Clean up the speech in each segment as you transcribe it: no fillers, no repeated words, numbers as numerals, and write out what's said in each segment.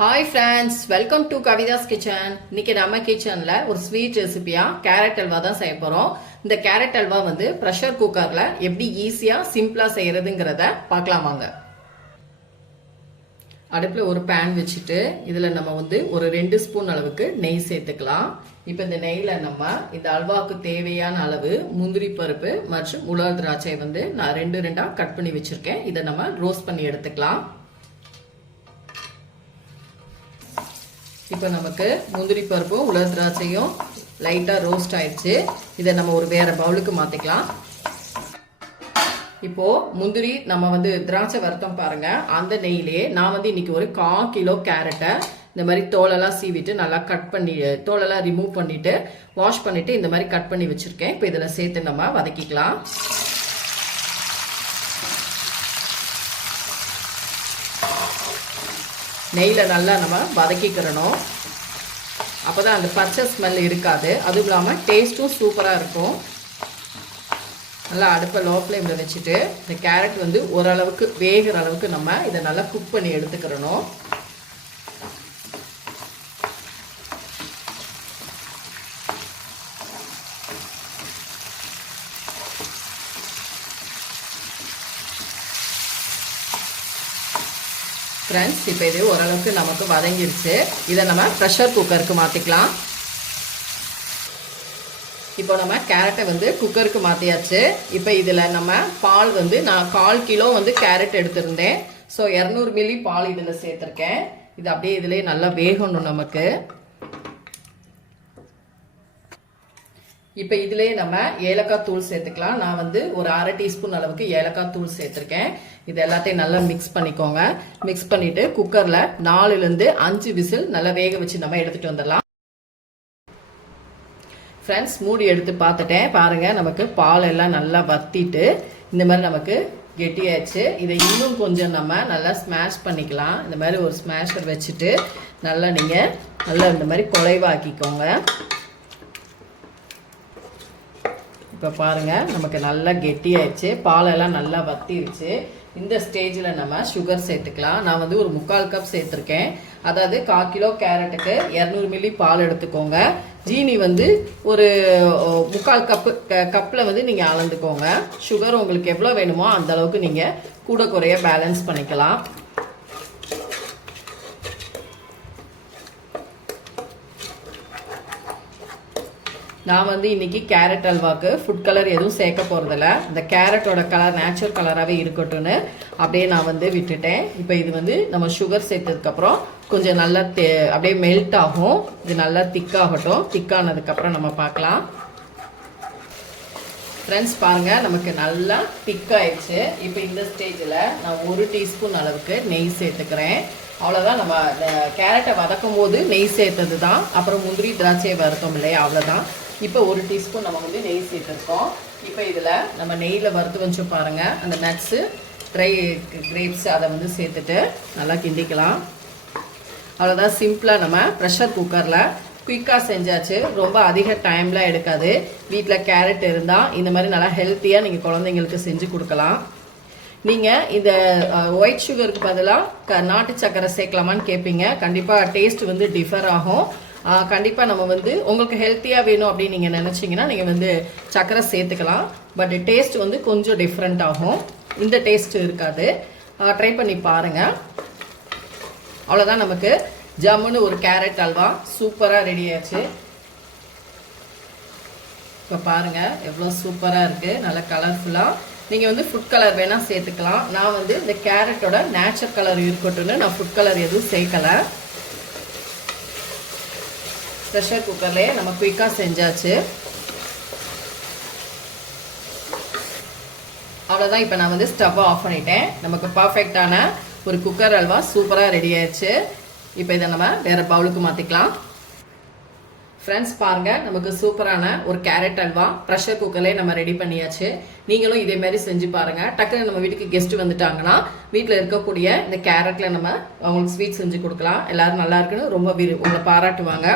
Hi friends, welcome to Kavitha's kitchen. இன்னைக்கு நம்ம கிச்சன்ல ஒரு ஸ்வீட் ரெசிபியா கேரட் அல்வா தான் செய்ய போறோம். இந்த கேரட் அல்வா வந்து ப்ரெஷர் குக்கர்ல எப்படி ஈஸியா சிம்பிளா செய்யறதுங்கிறத பார்க்கலாம் வாங்க. அடுப்புல ஒரு பேன் வச்சுட்டு இதுல நம்ம வந்து ஒரு 2 ஸ்பூன் அளவுக்கு நெய் சேர்த்துக்கலாம். இப்ப இந்த நெய்ல நம்ம இந்த அல்வாவுக்கு தேவையான அளவு முந்திரி பருப்பு மற்றும் உலர் திராட்சை வந்து நான் 2 கட் பண்ணி வச்சிருக்கேன். இதை நம்ம ரோஸ்ட் பண்ணி எடுத்துக்கலாம். இப்போ நமக்கு முந்திரி பருப்பும் உலர் திராட்சையும் லைட்டாக ரோஸ்ட் ஆயிடுச்சு. இதை நம்ம ஒரு வேற பவுலுக்கு மாற்றிக்கலாம். இப்போ முந்திரி நம்ம வந்து திராட்சை வறுத்தோம் பாருங்க, அந்த நெய்யிலே நான் வந்து இன்னைக்கு ஒரு 1/4 கிலோ கேரட்டை இந்த மாதிரி தோலெல்லாம் சீவிட்டு நல்லா கட் பண்ணி தோலெல்லாம் ரிமூவ் பண்ணிட்டு வாஷ் பண்ணிட்டு இந்த மாதிரி கட் பண்ணி வச்சிருக்கேன். இப்போ இதில் சேர்த்து நம்ம வதக்கிக்கலாம். நெய்யில் நல்லா நம்ம வதக்கிக்கிறணும். அப்போ தான் அந்த பச்சை ஸ்மெல் இருக்காது. அதுவும் இல்லாமல் டேஸ்ட்டும் சூப்பராக இருக்கும். நல்லா அடுப்பை லோ ஃப்ளேமில் வச்சுட்டு இந்த கேரட் வந்து ஓரளவுக்கு வேகிற அளவுக்கு நம்ம இதை நல்லா குக் பண்ணி எடுத்துக்கிறணும். ஃப்ரெண்ட்ஸ், இப்போ இது ஓரளவுக்கு நமக்கு வதங்கிருச்சு. இதை நம்ம ப்ரெஷர் குக்கருக்கு மாற்றிக்கலாம். இப்போ நம்ம கேரட்டை வந்து குக்கருக்கு மாற்றியாச்சு. இப்போ இதில் நம்ம பால் வந்து நான் 1/4 கிலோ வந்து கேரட் எடுத்திருந்தேன். ஸோ 200 மில்லி பால் இதில் சேர்த்துருக்கேன். இது அப்படியே இதிலே நல்லா வேகணும் நமக்கு. இப்போ இதிலே நம்ம ஏலக்காய் தூள் சேர்த்துக்கலாம். நான் வந்து ஒரு 1/2 டீஸ்பூன் அளவுக்கு ஏலக்காய் தூள் சேர்த்துருக்கேன். இது எல்லாத்தையும் நல்லா மிக்ஸ் பண்ணிக்கோங்க. மிக்ஸ் பண்ணிட்டு குக்கர்ல 4லேருந்து 5 விசில் நல்லா வேக வச்சு நம்ம எடுத்துட்டு வந்துடலாம். ஃப்ரெண்ட்ஸ், மூடி எடுத்து பார்த்துட்டேன். பாருங்க, நமக்கு பால் எல்லாம் நல்லா வத்திட்டு இந்த மாதிரி நமக்கு கெட்டியாச்சு. இதை இன்னும் கொஞ்சம் நம்ம நல்லா ஸ்மாஷ் பண்ணிக்கலாம். இந்த மாதிரி ஒரு ஸ்மாஷர் வச்சுட்டு நல்லா நீங்கள் நல்லா இந்த மாதிரி குழைவாக்கிக்கோங்க. இப்போ பாருங்கள், நமக்கு நல்லா கெட்டியாயிடுச்சு. பாலெல்லாம் நல்லா வத்திருச்சு. இந்த ஸ்டேஜில் நம்ம சுகர் சேர்த்துக்கலாம். நான் வந்து ஒரு 3/4 கப் சேர்த்துருக்கேன். அதாவது 1/4 கிலோ கேரட்டுக்கு 200 மில்லி பால் எடுத்துக்கோங்க. ஜீனி வந்து ஒரு 3/4 கப்பில் வந்து நீங்கள் அளந்துக்கோங்க. சுகர் உங்களுக்கு எவ்வளோ வேணுமோ அந்த அளவுக்கு நீங்கள் கூட குறைய பேலன்ஸ் பண்ணிக்கலாம். நான் வந்து இன்னைக்கு கேரட் அல்வாக்கு ஃபுட் கலர் எதுவும் சேர்க்க போகிறதில்ல. இந்த கேரட்டோட கலர் நேச்சுரல் கலராகவே இருக்கட்டும்னு அப்படியே நான் வந்து விட்டுட்டேன். இப்போ இது வந்து நம்ம சுகர் சேர்த்ததுக்கப்புறம் கொஞ்சம் நல்லா அப்படியே மெல்ட் ஆகும். இது நல்லா திக்காகட்டும். திக்கானதுக்கப்புறம் நம்ம பார்க்கலாம். ஃப்ரெண்ட்ஸ், பாருங்கள், நமக்கு நல்லா திக்காயிடுச்சு. இப்போ இந்த ஸ்டேஜில் நான் 1 டீஸ்பூன் அளவுக்கு நெய் சேர்த்துக்கிறேன். அவ்வளோதான். நம்ம இந்த கேரட்டை வதக்கும் போது நெய் சேர்த்தது தான். அப்புறம் முந்திரி திராட்சையை வறுத்தோம் இல்லையா, அவ்வளோதான். இப்போ 1 டீஸ்பூன் நம்ம வந்து நெய் சேர்த்துருக்கோம். இப்போ இதில் நம்ம நெய்யில் வறுத்து வச்சு பாருங்கள், அந்த நட்ஸு ட்ரை கிரேப்ஸ் அதை வந்து சேர்த்துட்டு நல்லா கிண்டிக்கலாம். அவ்வளோதான். சிம்பிளாக நம்ம ப்ரெஷர் குக்கரில் குயிக்காக செஞ்சாச்சு. ரொம்ப அதிக டைம்லாம் எடுக்காது. வீட்டில் கேரட் இருந்தால் இந்த மாதிரி நல்லா ஹெல்த்தியாக நீங்கள் குழந்தைங்களுக்கு செஞ்சு கொடுக்கலாம். நீங்கள் இந்த ஒயிட் சுகருக்கு பதிலாக நாட்டு சக்கரை சேர்க்கலாமான்னு கேட்பீங்க. கண்டிப்பாக டேஸ்ட் வந்து டிஃபர் ஆகும். கண்டிப்பாக நம்ம வந்து உங்களுக்கு ஹெல்த்தியாக வேணும் அப்படின்னு நீங்கள் நினச்சிங்கன்னா நீங்கள் வந்து சக்கரை சேர்த்துக்கலாம். பட் டேஸ்ட் வந்து கொஞ்சம் டிஃப்ரெண்ட் ஆகும். இந்த டேஸ்ட் இருக்காது. ட்ரை பண்ணி பாருங்கள். அவ்வளோதான். நமக்கு ஜம்முன்னு ஒரு கேரட் அல்வா சூப்பராக ரெடி ஆச்சு. இப்போ பாருங்கள், எவ்வளோ சூப்பராக இருக்குது. நல்லா கலர்ஃபுல்லாக. நீங்கள் வந்து ஃபுட் கலர் வேணால் சேர்த்துக்கலாம். நான் வந்து இந்த கேரட்டோட நேச்சுரல் கலர் இருக்கட்டும்னு நான் ஃபுட் கலர் எதுவும் சேர்க்கலை. ப்ரெஷர் குக்கர்லேயே நம்ம குயிக்காக செஞ்சாச்சு. அவ்வளோதான். இப்போ நான் வந்து ஸ்டவ்வை ஆஃப் பண்ணிட்டேன். நமக்கு பர்ஃபெக்டான ஒரு குக்கர் அல்வா சூப்பராக ரெடி ஆயிடுச்சு. இப்போ இதை நம்ம வேறு பவுலுக்கு மாற்றிக்கலாம். ஃப்ரெண்ட்ஸ், பாருங்கள், நமக்கு சூப்பரான ஒரு கேரட் அல்வா ப்ரெஷர் குக்கர்லேயே நம்ம ரெடி பண்ணியாச்சு. நீங்களும் இதே மாதிரி செஞ்சு பாருங்கள். டக்குன்னு நம்ம வீட்டுக்கு கெஸ்ட் வந்துட்டாங்கன்னா வீட்டில் இருக்கக்கூடிய இந்த கேரட்டில் நம்ம அவங்களுக்கு ஸ்வீட் செஞ்சு கொடுக்கலாம். எல்லோரும் நல்லா இருக்குன்னு ரொம்ப உங்களை பாராட்டுவாங்க.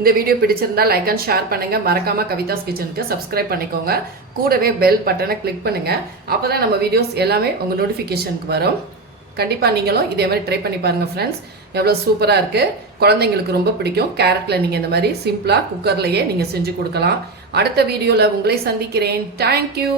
இந்த வீடியோ பிடிச்சிருந்தா லைக் அண்ட் ஷேர் பண்ணுங்கள். மறக்காமல் கவிதாஸ் கிச்சனுக்கு சப்ஸ்கிரைப் பண்ணிக்கோங்க. கூடவே பெல் பட்டனை கிளிக் பண்ணுங்கள். அப்போ தான் நம்ம வீடியோஸ் எல்லாமே உங்கள் நோட்டிஃபிகேஷனுக்கு வரும். கண்டிப்பாக நீங்களும் இதே மாதிரி ட்ரை பண்ணி பாருங்கள் ஃப்ரெண்ட்ஸ். எவ்வளோ சூப்பராக இருக்குது, குழந்தைங்களுக்கு ரொம்ப பிடிக்கும். கேரட்டில் நீங்கள் இந்த மாதிரி சிம்பிளாக குக்கர்லேயே நீங்கள் செஞ்சு கொடுக்கலாம். அடுத்த வீடியோவில் உங்களை சந்திக்கிறேன். தேங்க்யூ.